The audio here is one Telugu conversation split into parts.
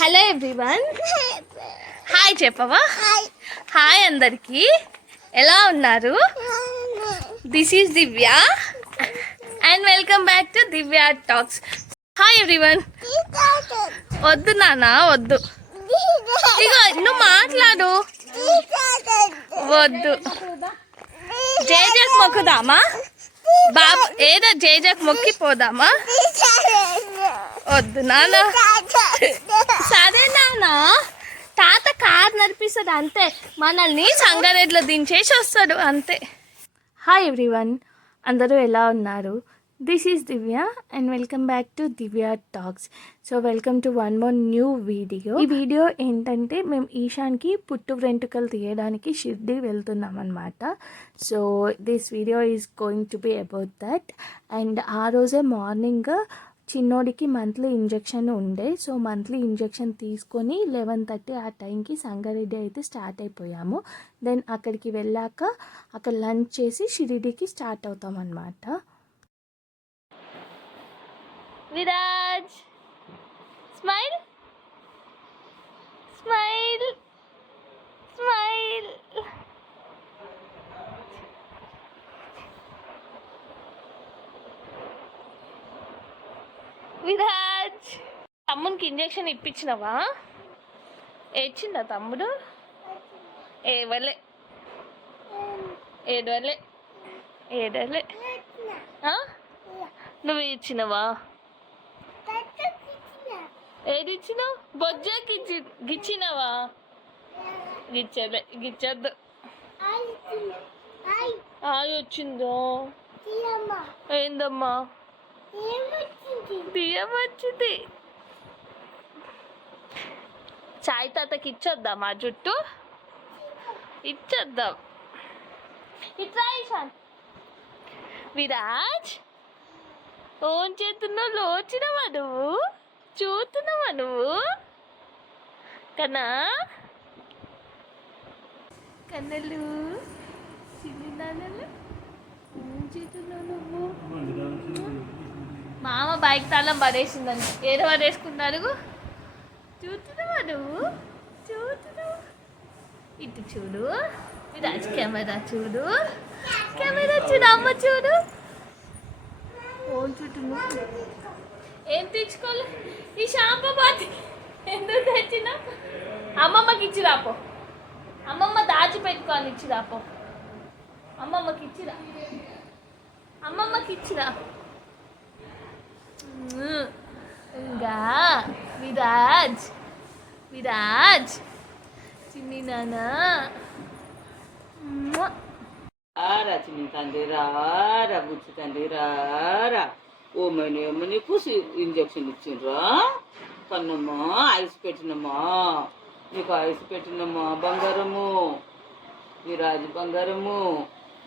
హలో ఎవ్రీవన్, హాయ్ చెప్పవా? హాయ్ అందరికీ, ఎలా ఉన్నారు? This is Divya and welcome back to Divya talks. Hi everyone. వద్దు నాన్న వద్దు, ఇగో నువ్వు మాట్లాడు. వద్దు, జేజక్ మొక్కుదామా? బాబా ఏదో జేజక్ మొక్కి పోదామా? వద్దు నాన్న. సరే నాన్న, తాత కారు నడిపిస్తాడు అంతే, మనల్ని సంగారెడ్డిలో దించేసి వస్తాడు అంతే. హాయ్ ఎవ్రీవన్, అందరూ ఎలా ఉన్నారు? This is Divya and welcome back to Divya talks. So welcome to one more new video. ఈ వీడియో ఏంటంటే మేము ఈశాన్కి పుట్టు వెంట్రుకలు తీయడానికి షిర్డీ వెళ్తున్నాం అనమాట. So this video is going to be about that. And ఆ రోజే మార్నింగ్ చిన్నోడికి మంత్లీ ఇంజెక్షన్ ఉండే. సో మంత్లీ ఇంజెక్షన్ తీసుకొని 11:30 ఆ టైంకి సంగారెడ్డి అయితే స్టార్ట్ అయిపోయాము. దెన్ అక్కడికి వెళ్ళాక అక్కడ లంచ్ చేసి షిరిడీకి స్టార్ట్ అవుతాం అన్నమాట. Viraj smile smile smile. Viraj, తమ్మునికి ఇంజెక్షన్ ఇప్పించినవా? ఏడ్చిందా తమ్ముడు? ఏడవలే ఏడవలే ఏడవలే. నువ్వు ఇచ్చినవా? ఏది ఇచ్చినావు? బొజ్జకి గిచ్చినవా? గిచ్చలే, గిచ్చద్దు. ఆయి వచ్చిందో? ఏందమ్మా? బియ్యం వచ్చింది. చాయ్ తాతకి ఇచ్చొద్దాం, మా జుట్టు ఇచ్చొద్దాం. ఇట్లా ఇషాన్. విరాజ్, ఓన్ చేతున్నావు? లోచినవా నువ్వు? చూస్తున్నావా నువ్వు? కన్నా కన్నలు, చిన్ని నాన్నలు, ఓన్ చేస్తున్నావు నువ్వు? మామ బైక్ తాళం పడేసిందని ఏదో పడేసుకున్నారు. చూస్తున్నావా నువ్వు? చూస్తున్నావు? ఇటు చూడు విరాజ్, కెమెరా చూడు, కెమెరా చూడు, అమ్మ చూడు. ఓన్ చుట్టూ ఏం తెచ్చుకోలే? ఈ షాంపూ బాతి ఎందుకు తెచ్చినా? అమ్మమ్మకి ఇచ్చి రాపో. అమ్మమ్మ దాచి పెట్టుకోవాలి, ఇచ్చి రాపో. అమ్మమ్మకి ఇచ్చిరా, అమ్మమ్మకి ఇచ్చిరా. ఇంకా విరాజ్, విరాజ్ చిన్ని నాన్న. చిన్ని తండ్రి రారా, బుచ్చి తండ్రి రారా. ఓమని నీకు ఇంజక్షన్ ఇచ్చిండ్రా కన్నమ్మా? ఐస్ పెట్టినమ్మా, నీకు ఐస్ పెట్టినమ్మా. బంగారము విరాజు, బంగారము.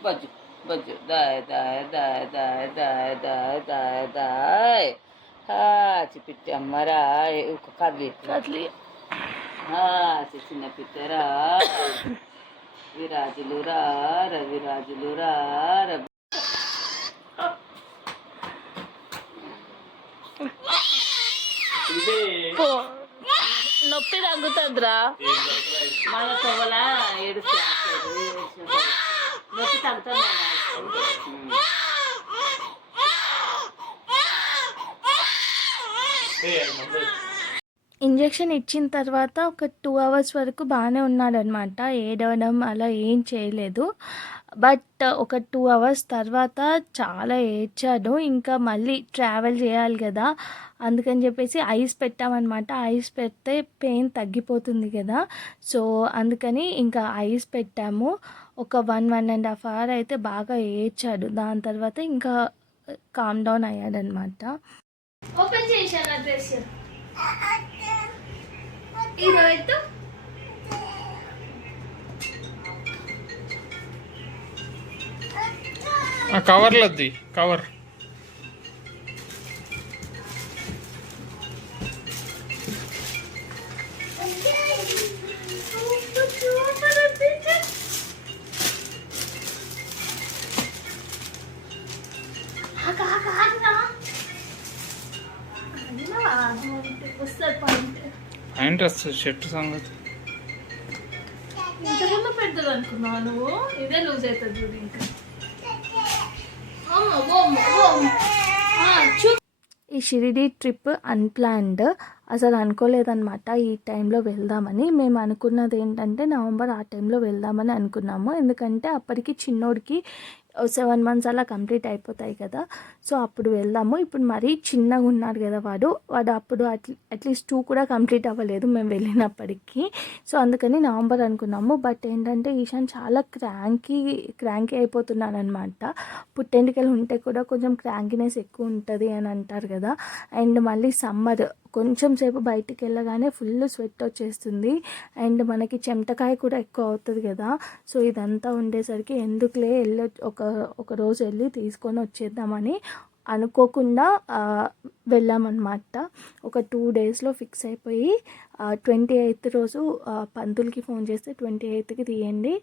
బజ్జు బజ్జు, దాయ్ దాయ్ దాయ్ దాయ్ దాయ్ దాయ్ దాయ్ దాయ్. చిపిట్టి అమ్మరా, ఒక కర్లీ కర్లీ. చిన్న పిట్టరా, విరాజులు రార, విరాజులు రార. నొప్పి తగ్గుతుందిరా. మన తొవల ఏడుస్తా నొప్పి తగ్గుతుంది. ఇంజెక్షన్ ఇచ్చిన తర్వాత ఒక 2 hours వరకు బాగానే ఉన్నాడనమాట. ఏడవడం అలా ఏం చేయలేదు. బట్ ఒక 2 hours తర్వాత చాలా ఏడ్చాడు. ఇంకా మళ్ళీ ట్రావెల్ చేయాలి కదా, అందుకని చెప్పేసి ఐస్ పెట్టామన్నమాట. ఐస్ పెడితే పెయిన్ తగ్గిపోతుంది కదా, సో అందుకని ఇంకా ఐస్ పెట్టాము. ఒక 1.5 hour అయితే బాగా ఏడ్చాడు. దాని తర్వాత ఇంకా కామ్ డౌన్ అయ్యాడనమాట. ఓపెన్ చేశాను డ్రెస్ ఈరోజు. కవర్లద్ది కవర్. ఇంట్రెస్ట్ షర్ట్ సంగతి ఇంతకన్నా పెద్దది అనుకున్నావు నువ్వు. ఇదే లూజ్ అవుతుంది చూడు ఇంకా. ఈ షిరిడి ట్రిప్ అన్ప్లాన్డ్, అసలు అనుకోలేదన్నమాట ఈ టైంలో వెళ్దామని. మేము అనుకున్నది ఏంటంటే నవంబర్ ఆ టైంలో వెళ్దామని అనుకున్నాము. ఎందుకంటే అప్పటికి చిన్నోడికి 7 months అలా కంప్లీట్ అయిపోతాయి కదా, సో అప్పుడు వెళ్దాము. ఇప్పుడు మరీ చిన్నగా ఉన్నాడు కదా వాడు అప్పుడు అట్లీస్ట్ 2 కూడా కంప్లీట్ అవ్వలేదు మేము వెళ్ళినప్పటికీ. సో అందుకని నవంబర్ అనుకున్నాము. బట్ ఏంటంటే ఈశాన్ చాలా క్రాంకీ అయిపోతున్నాడు అనమాట. పుట్టెంటికలు ఉంటే కూడా కొంచెం క్రాంకీనెస్ ఎక్కువ ఉంటుంది అని అంటారు కదా. అండ్ మళ్ళీ సమ్మర్, కొంచెం సేపు బయటికి వెళ్ళగానే ఫుల్ స్వెట్ వచ్చేస్తుంది. అండ్ మనకి చెమటకాయ కూడా ఎక్కువ అవుతుంది కదా. సో ఇదంతా ఉండేసరికి ఎందుకులే ఒక రోజు వెళ్ళి తీసుకొని వచ్చేద్దామని అనుకోకుండా వెళ్ళామన్నమాట. ఒక 2 daysలో ఫిక్స్ అయిపోయి 28th రోజు పంతులకి ఫోన్ చేస్తే 28కి తీయండి,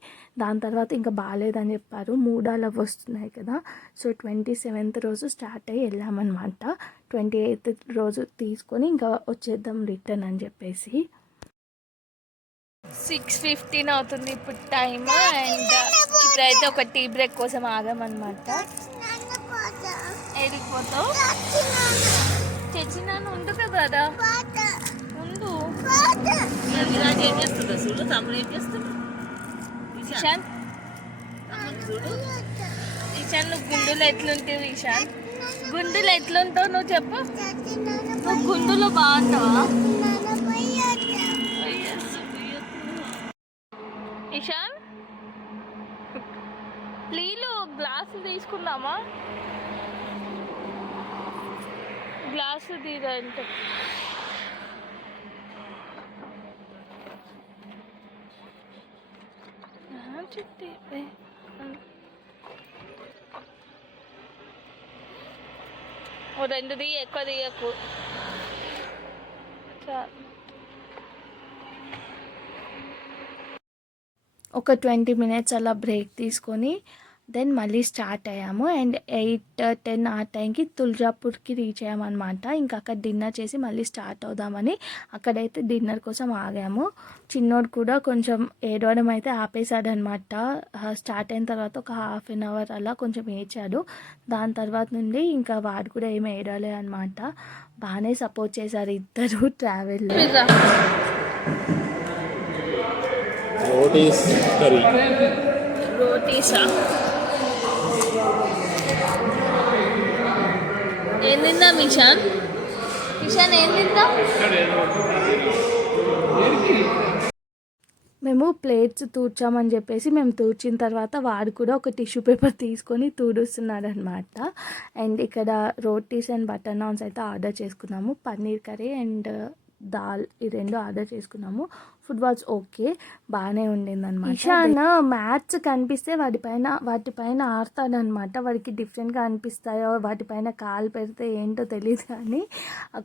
దాని తర్వాత ఇంకా బాగాలేదని చెప్పారు, మూడాలు అవి వస్తున్నాయి కదా. సో 27th రోజు స్టార్ట్ అయ్యి వెళ్ళామన్నమాట. 28th రోజు తీసుకొని ఇంకా వచ్చేద్దాం రిటర్న్ అని చెప్పేసి. 6:15 అవుతుంది ఇప్పుడు టైం. అండ్ ఇప్పుడైతే ఒక టీ బ్రేక్ కోసం ఆగామన్నమాట. వెళ్ళిపోతావు తెచ్చినాను ఉండు కదా ఉండు. విరాజ్ ఏం చేస్తుందో చూడు, తమ్ముడు ఏం చేస్తుండు. ఈశాన్ చూడు ఈశాన్ నువ్వు గుండులో ఎట్లుంటావు? ఈశాన్ గుండులో ఎట్లుంటావు నువ్వు చెప్పు. నువ్వు గుండులో బాగుంటావా? ఈశాన్ నీళ్ళు గ్లాసు తీసుకుందామా? గ్లాసు తీరంటే ఓ 2 తీయ, ఎక్కువ తీయకు. ఒక 20 minutes అలా బ్రేక్ తీసుకొని దెన్ మళ్ళీ స్టార్ట్ అయ్యాము. అండ్ 8-10 ఆ టైంకి తుల్జాపూర్కి రీచ్ అయ్యామన్నమాట. ఇంకా అక్కడ డిన్నర్ చేసి మళ్ళీ స్టార్ట్ అవుదామని అక్కడైతే డిన్నర్ కోసం ఆగాము. చిన్నోడు కూడా కొంచెం ఏడవడం అయితే ఆపేశాడు అనమాట. స్టార్ట్ అయిన తర్వాత ఒక 1/2 hour అలా కొంచెం ఏడ్చాడు. దాని తర్వాత నుండి ఇంకా వాడు కూడా ఏమి ఏడవలే అనమాట. బాగానే సపోర్ట్ చేశారు ఇద్దరు ట్రావెల్లో. రోటీసా ఏం తిందాం ఈశాన్? ఈశాన్ ఏం తిందాం? మేము ప్లేట్స్ తూర్చామని చెప్పేసి మేము తూర్చిన తర్వాత వాడు కూడా ఒక టిష్యూ పేపర్ తీసుకొని తూడుస్తున్నాడు అనమాట. అండ్ ఇక్కడ రోటీస్ అండ్ బటర్ నాన్స్ అయితే ఆర్డర్ చేసుకున్నాము. పన్నీర్ కర్రీ అండ్ దాల్ ఈ 2 ఆర్డర్ చేసుకున్నాము. ఫుడ్ వాజ్ ఓకే, బాగానే ఉండింది అనమాట. ఈశాన్ మ్యాథ్స్ కనిపిస్తే వాటిపైన ఆడతాడనమాట. వాడికి డిఫరెంట్గా అనిపిస్తాయో, వాటిపైన కాలు పెడితే ఏంటో తెలియదు కానీ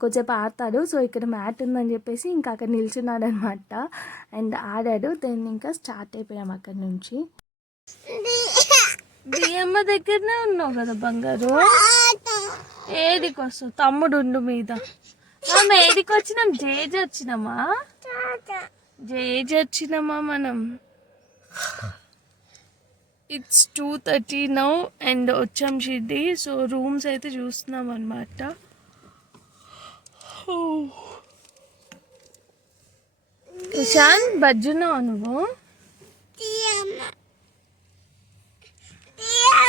కొంచెంసేపు ఆడతాడు. సో ఇక్కడ మ్యాట్ ఉందని చెప్పేసి ఇంకా అక్కడ నిల్చున్నాడు అనమాట. అండ్ ఆడాడు. దెన్ ఇంకా స్టార్ట్ అయిపోయాము అక్కడి నుంచి. బియ్యమ్మ దగ్గరనే ఉన్నావు కదా బంగారు. ఏదికి వస్తావు? తమ్ముడు ఉండు మీద. మనం ఏదికి వచ్చినాం? జేజీ వచ్చినామా? జేజీ వచ్చినామా మనం? ఇట్స్ 2:30 నౌ అండ్ వచ్చాం షిర్డి. సో రూమ్స్ అయితే చూస్తున్నాం అనమాట. ఇషాన్ బజ్జున్నావా నువ్వు?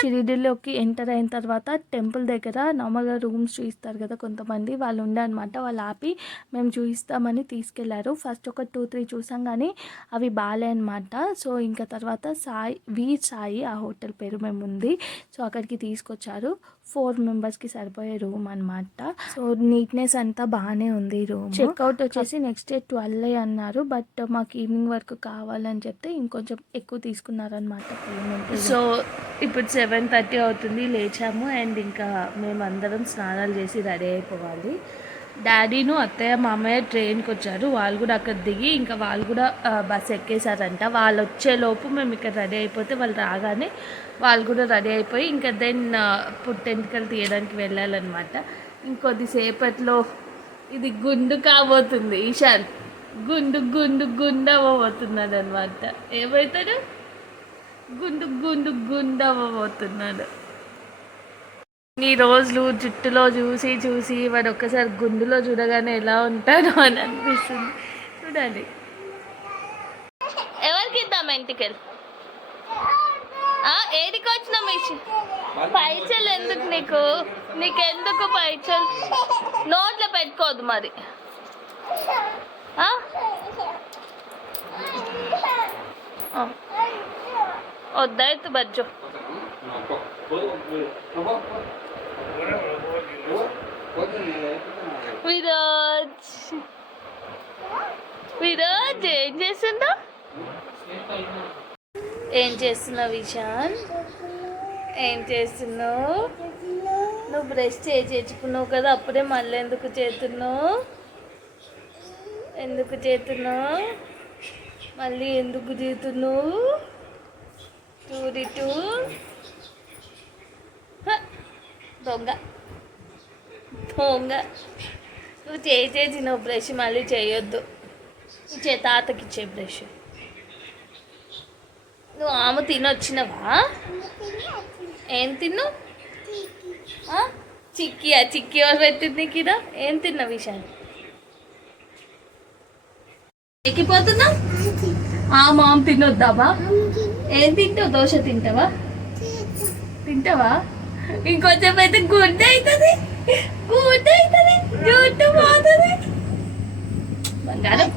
షిరిడిలోకి ఎంటర్ అయిన తర్వాత టెంపుల్ దగ్గర నార్మల్గా రూమ్స్ చూపిస్తారు కదా కొంతమంది, వాళ్ళు ఉండే అనమాట. వాళ్ళు ఆపి మేము చూపిస్తామని తీసుకెళ్లారు. ఫస్ట్ ఒక 2-3 చూసాం కానీ అవి బాగాలే అనమాట. సో ఇంకా తర్వాత సాయి ఆ హోటల్ పేరు మేము ఉంది. సో అక్కడికి తీసుకొచ్చారు. 4 members సరిపోయే రూమ్ అనమాట. సో నీట్నెస్ అంతా బాగానే ఉంది రూమ్. చెక్అవుట్ వచ్చేసి నెక్స్ట్ డే 12 అన్నారు. బట్ మాకు ఈవినింగ్ వరకు కావాలని చెప్తే ఇంకొంచెం ఎక్కువ తీసుకున్నారనమాట పేమెంట్. సో ఇప్పుడు 7:30 అవుతుంది, లేచాము. అండ్ ఇంకా మేమందరం స్నానాలు చేసి రెడీ అయిపోవాలి. డాడీను అత్తయ్య మామయ్య ట్రైన్కి వచ్చారు. వాళ్ళు కూడా అక్కడ దిగి ఇంకా వాళ్ళు కూడా బస్ ఎక్కేసారంట. వాళ్ళు వచ్చేలోపు మేము ఇక్కడ రెడీ అయిపోతే వాళ్ళు రాగానే వాళ్ళు కూడా రెడీ అయిపోయి ఇంకా దెన్ పుట్టెంటికలు తీయడానికి వెళ్ళాలన్నమాట. ఇంకొద్దిసేపట్లో ఇది గుండు కాబోతుంది. ఈశాన్ గుండు గుండు గుండవ్వబోతున్నాడు అనమాట. ఏమవుతాడు? గుండు గుండు గుండవ్వబోతున్నాడు. ఈ రోజులు జుట్టులో చూసి చూసి వాడు ఒక్కసారి గుండులో చూడగానే ఎలా ఉంటాడో అని అనిపిస్తుంది. చూడాలి. ఎవరికి ఇద్దాం ఎంటికలు? ఏడికి వచ్చిన మిషన్ పైచలు ఎందుకు నీకెందుకు పైచలు? నోట్లో పెట్టుకోవద్దు మరి. వద్దాయితు బజ్జో. విరాజ్ ఏం చేస్తున్నావు? ఏం చేస్తున్నావు విశాల్? ఏం చేస్తున్నావు? నువ్వు బ్రష్ చేయించుకున్నావు కదా, అప్పుడే మళ్ళీ ఎందుకు చేస్తున్నావు? మళ్ళీ ఎందుకు చేస్తున్నావు? టూ దొంగ నువ్వు చేసినావు బ్రష్, మళ్ళీ చేయొద్దు. తాతకి ఇచ్చే బ్రష్. నువ్వు ఆమె తినొచ్చినవా? ఏం తిన్నావు? చిక్కి ఎవరు పెట్టింది నీకు ఇదా? ఏం తిన్నావు విషయాన్ని? ఎక్కిపోతున్నావు? మామ తినొద్దామా? ఏం తింటావు? దోశ తింటావా? ఇంకొంచెం అయితే గుడ్డ అవుతుంది, జుట్టు పోతుంది. బంగారం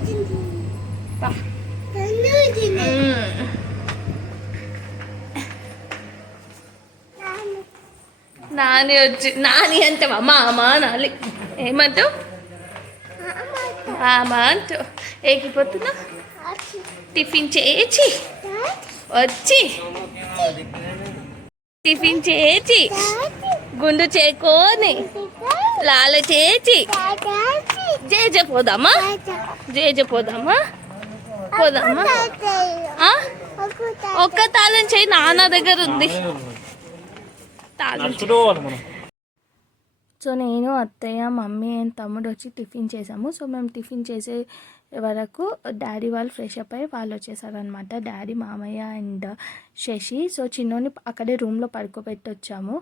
నాని అంటావా? మామ నాలి. ఏమంటావు? మామ అంటావు. ఎక్కిపోతున్నా? టిఫిన్ చేసి గుండు చేకొని లాల చేసి జేజ పోదామా? ఒక్క తాళం చేయి, నాన్న దగ్గర ఉంది తాళం. సో నేను, అత్తయ్య, మమ్మీ అండ్ తమ్ముడు వచ్చి టిఫిన్ చేసాము. సో మేము టిఫిన్ చేసే వరకు డాడీ వాళ్ళు ఫ్రెష్ అప్ అయ్యి వాళ్ళు వచ్చేసారనమాట. డాడీ, మామయ్య అండ్ శశి. సో చిన్నోని అక్కడే రూమ్లో పడుకోబెట్టి వచ్చాము.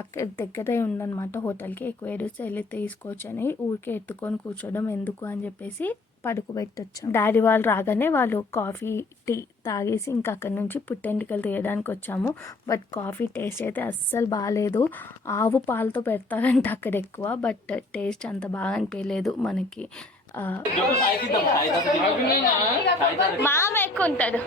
అక్కడ దగ్గరే ఉందన్నమాట హోటల్కి. ఎక్కువ ఏడుస్తే వెళ్ళి తీసుకోవచ్చని, ఊరికే ఎత్తుకొని కూర్చోవడం ఎందుకు అని చెప్పేసి పడుకోబెట్టొచ్చాం. డాడీ వాళ్ళు రాగానే వాళ్ళు కాఫీ టీ తాగేసి ఇంకా అక్కడి నుంచి పుట్టెంటికలు తీయడానికి వచ్చాము. బట్ కాఫీ టేస్ట్ అయితే అస్సలు బాగాలేదు. ఆవు పాలతో పెడతారంట అక్కడ ఎక్కువ, బట్ టేస్ట్ అంత బాగా అనిపించలేదు మనకి. మామ ఎక్కువ ఉంటాడు.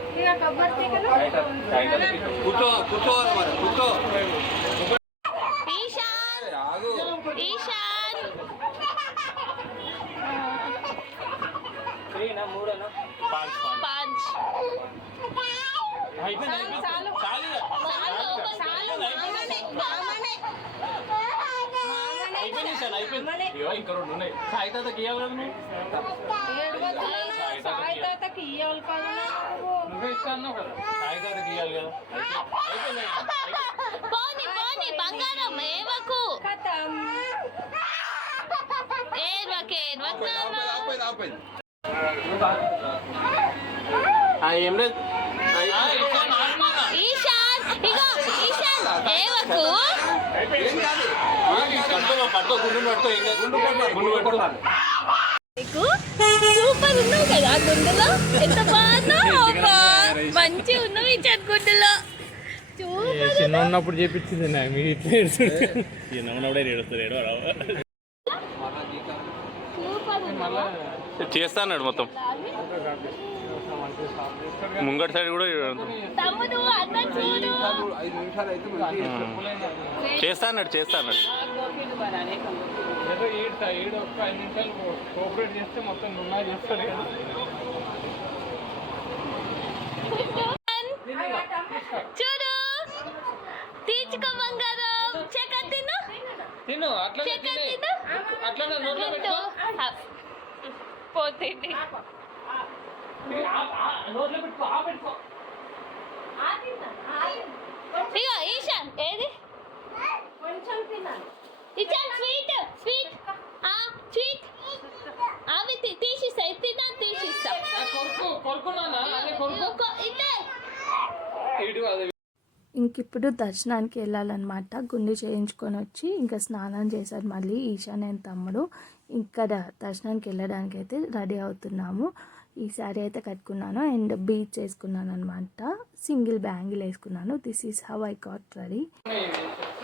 బంగారం ఏవకు సూపర్ ఉన్నావు కదా గుండెలో. ఎంత బాగున్నావు, మంచిగా ఉన్నావు ఈ గుండెలో. చిన్న ఉన్నప్పుడు చేపించింది చేస్తాడు మొత్తం. ముంగటి సైడ్ కూడా చేస్తాడు. ఏదో ఈడు ఒక్క 5 నిమిషాలు కోఆపరేట్ చేస్తే మొత్తం నున్నా చేస్తాడు కదా. చూడు, తీర్చుకో బంగారం. తిను అట్లా పోతుంది. ఇగో ఈశాన్ ఏది ఇచ్చాను స్వీట్ అవి తీసిస్తా. తిన్నా తీసి ఇప్పుడు దర్శనానికి వెళ్ళాలన్నమాట. గుండు చేయించుకొని వచ్చి ఇంకా స్నానం చేశారు మళ్ళీ ఈశాన్ అండ్ తమ్ముడు. ఇక్కడ దర్శనానికి వెళ్ళడానికి అయితే రెడీ అవుతున్నాము. ఈ శారీ అయితే కట్టుకున్నాను అండ్ బీచ్ వేసుకున్నాను అనమాట. సింగిల్ బ్యాంగిల్ వేసుకున్నాను. This is how I got ready.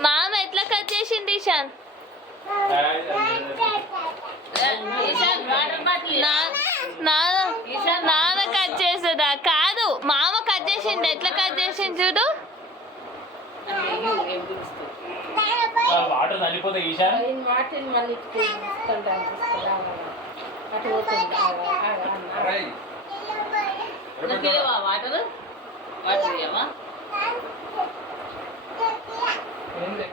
మామ ఎట్లా కట్ చేసింది ఈశాన్? నాన్న కట్ చేసేదా? కాదు, మామ కట్ చేసిండు. ఎట్లా కట్ చేసిండు చూడు. వాటర్ చనిపోతే ఈశాన్ వాటిని మళ్ళీ వాటర్ వాటర్ ఇయ్యమా? గుండెది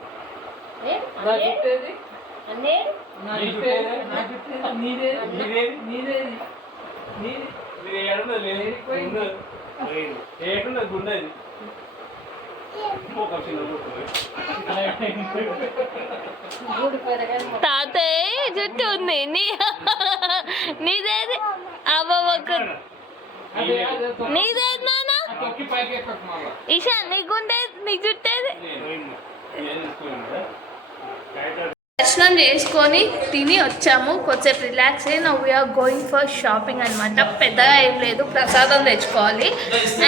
తాతయ్య జుట్టు ఉంది నీదేది? అవ్వకు నీదేది నాన్న? ఈశాన్ నీకుండేది? నీ జుట్టేది? దర్శనం చేసుకొని తిని వచ్చాము. కొద్దిసేపు రిలాక్స్ అయ్యి now we are going for shopping అనమాట. పెద్దగా ఏం లేదు, ప్రసాదం తెచ్చుకోవాలి.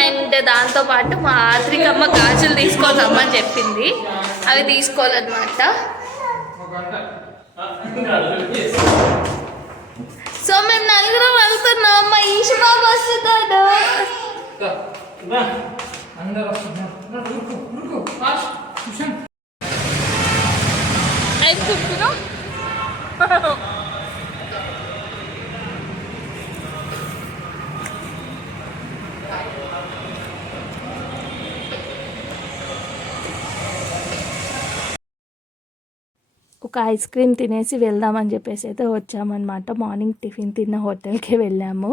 అండ్ దాంతోపాటు మా ఆత్రికమ్మ గాజులు తీసుకొని రమ్మని చెప్పింది, అవి తీసుకోవాలన్నమాట. సో మేము నలుగురం వెళ్తున్నాం. మా ఈశ బాబు వస్తున్నాడు. చెప్తున్నా ఒక ఐస్ క్రీమ్ తినేసి వెళ్దామని చెప్పేసి అయితే వచ్చామన్నమాట. మార్నింగ్ టిఫిన్ తిన్న హోటల్కి వెళ్ళాము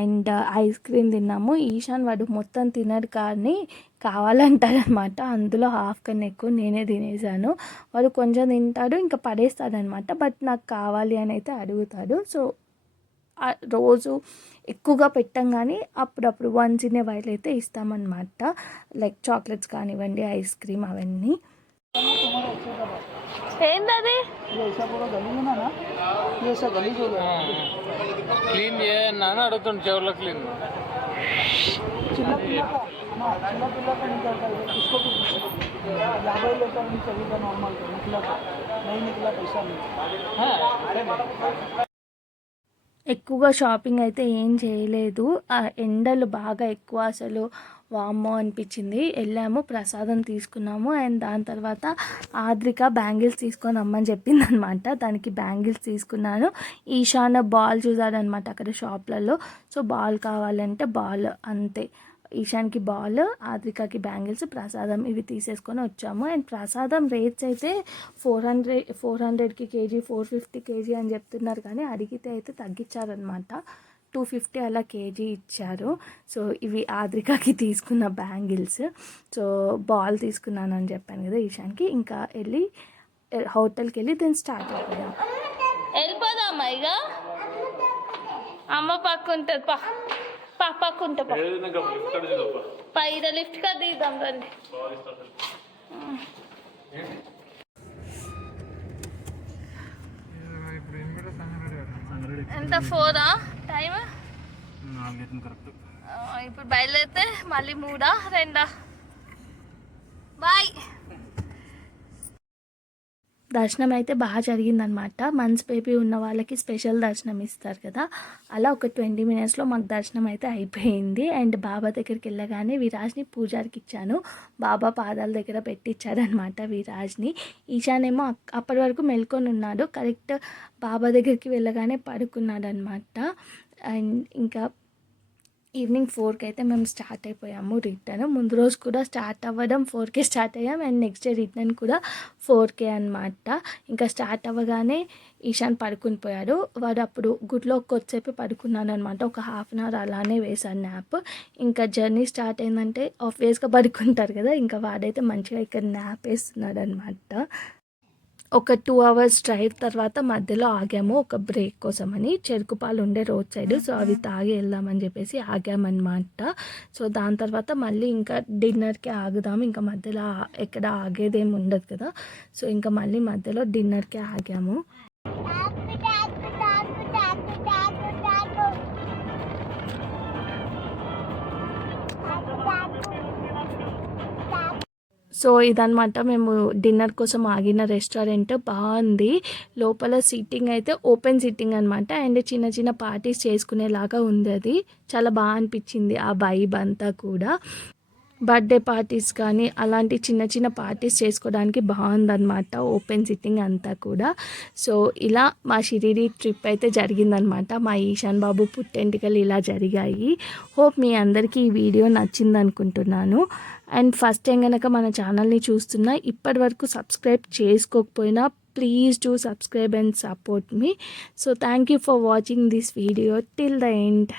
అండ్ ఐస్ క్రీమ్ తిన్నాము. ఈశాన్ వాడు మొత్తం తినడు కానీ కావాలంటాడనమాట. అందులో హాఫ్ కన్నా ఎక్కువ నేనే తినేసాను. వాడు కొంచెం తింటాడు, ఇంకా పడేస్తాడనమాట. బట్ నాకు కావాలి అని అయితే అడుగుతాడు. సో రోజు ఎక్కువగా పెట్టాం కానీ అప్పుడప్పుడు వన్స్ ఇన్ ఏ వైల్ అయితే ఇస్తామన్నమాట. లైక్ చాక్లెట్స్ కానివ్వండి, ఐస్ క్రీమ్ అవన్నీ. ఏంటది? క్లీన్ చేయన్నా అని అడుగుతుండు. చెవుల్లో క్లీన్ ఎక్కువగా షాపింగ్ అయితే ఏం చేయలేదు. ఎండలు బాగా ఎక్కువ, అసలు వామ్మో అనిపించింది. వెళ్ళాము, ప్రసాదం తీసుకున్నాము అండ్ దాని తర్వాత ఆద్రిక బ్యాంగిల్స్ తీసుకొని రమ్మని చెప్పింది అనమాట. దానికి బ్యాంగిల్స్ తీసుకున్నాను. ఈశాన్ బాల్ చూసాడనమాట అక్కడ షాప్లలో. సో బాల్ కావాలంటే బాల్, అంతే. ఈశాన్కి బాల్, ఆద్రికకి బ్యాంగిల్స్, ప్రసాదం ఇవి తీసేసుకొని వచ్చాము. అండ్ ప్రసాదం రేట్స్ అయితే 400కి కేజీ, 450 కేజీ అని చెప్తున్నారు కానీ అడిగితే అయితే తగ్గించారనమాట. 250 అలా కేజీ ఇచ్చారు. సో ఇవి ఆద్రికకి తీసుకున్న బ్యాంగిల్స్. సో బాల్ తీసుకున్నాను అని చెప్పాను కదా ఈశాన్కి. ఇంకా వెళ్ళి హోటల్కి వెళ్ళి దెన్ స్టార్ట్ అయిపోయాం. వెళ్ళిపోదామా ఇక? అమ్మ పక్క ఉంటుంది, పక్క ఉంటుంది. పైన లిఫ్ట్ కా దిగుదాం రండి. ఎంత 4 టైం? ఇప్పుడు బయలుదేరితే మళ్ళీ 3 2. బాయ్. దర్శనం అయితే బాగా జరిగిందనమాట. మంత్స్ బేబీ ఉన్న వాళ్ళకి స్పెషల్ దర్శనం ఇస్తారు కదా, అలా ఒక 20 మినిట్స్లో మాకు దర్శనం అయితే అయిపోయింది. అండ్ బాబా దగ్గరికి వెళ్ళగానే విరాజ్ని పూజారికి ఇచ్చాను. బాబా పాదాల దగ్గర పెట్టించారనమాట విరాజ్ని. ఈశాన్ ఏమో అప్పటి వరకు మెల్కొని ఉన్నాడు. కరెక్ట్ బాబా దగ్గరికి వెళ్ళగానే పడుకున్నాడు అనమాట. అండ్ ఇంకా ఈవినింగ్ 4కి అయితే మేము స్టార్ట్ అయిపోయాము రిటర్న్. ముందు రోజు కూడా స్టార్ట్ అవ్వడం 4కే స్టార్ట్ అయ్యాం అండ్ నెక్స్ట్ డే రిటర్న్ కూడా 4కే అనమాట. ఇంకా స్టార్ట్ అవ్వగానే ఈశాన్ పడుకుని పోయాడు. వాడు అప్పుడు గుడిలో కొద్దిసేపు పడుకున్నాడు అనమాట. ఒక హాఫ్ అన్ అవర్ అలానే వేశాను న్యాప్. ఇంకా జర్నీ స్టార్ట్ అయిందంటే ఆబ్వియస్గా పడుకుంటారు కదా, ఇంకా వాడైతే మంచిగా ఇక్కడ న్యాప్ వేస్తున్నాడు అనమాట. ఒక 2 అవర్స్ డ్రైవ్ తర్వాత మధ్యలో ఆగాము ఒక బ్రేక్ కోసమని. చెరుకు పాలు ఉండే రోడ్ సైడ్, సో అవి తాగి వెళ్దామని చెప్పేసి ఆగామన్నమాట. సో దాని తర్వాత మళ్ళీ ఇంకా డిన్నర్కి ఆగుదాం, ఇంకా మధ్యలో ఎక్కడ ఆగేదేమి ఉండదు కదా, సో ఇంకా మళ్ళీ మధ్యలో డిన్నర్కి ఆగాము. సో ఇదనమాట మేము డిన్నర్ కోసం ఆగిన రెస్టారెంట్. బాగుంది, లోపల సీటింగ్ అయితే ఓపెన్ సీటింగ్ అనమాట, అండ్ చిన్న చిన్న పార్టీస్ చేసుకునేలాగా ఉంది. అది చాలా బాగా అనిపించింది ఆ వైబ్ అంతా కూడా. బర్త్డే పార్టీస్ కానీ అలాంటి చిన్న చిన్న పార్టీస్ చేసుకోవడానికి బాగుందన్నమాట ఓపెన్ సిట్టింగ్ అంతా కూడా. సో ఇలా మా షిరిడి ట్రిప్ అయితే జరిగిందనమాట. మా ఈశాన్ బాబు పుట్టెంటికలు ఇలా జరిగాయి. హోప్ మీ అందరికీ ఈ వీడియో నచ్చింది అనుకుంటున్నాను. అండ్ ఫస్ట్ టైం కనుక మన ఛానల్ని చూస్తున్నా, ఇప్పటి వరకు సబ్స్క్రైబ్ చేసుకోకపోయినా please do subscribe and support me. So thank you for watching this video till the end.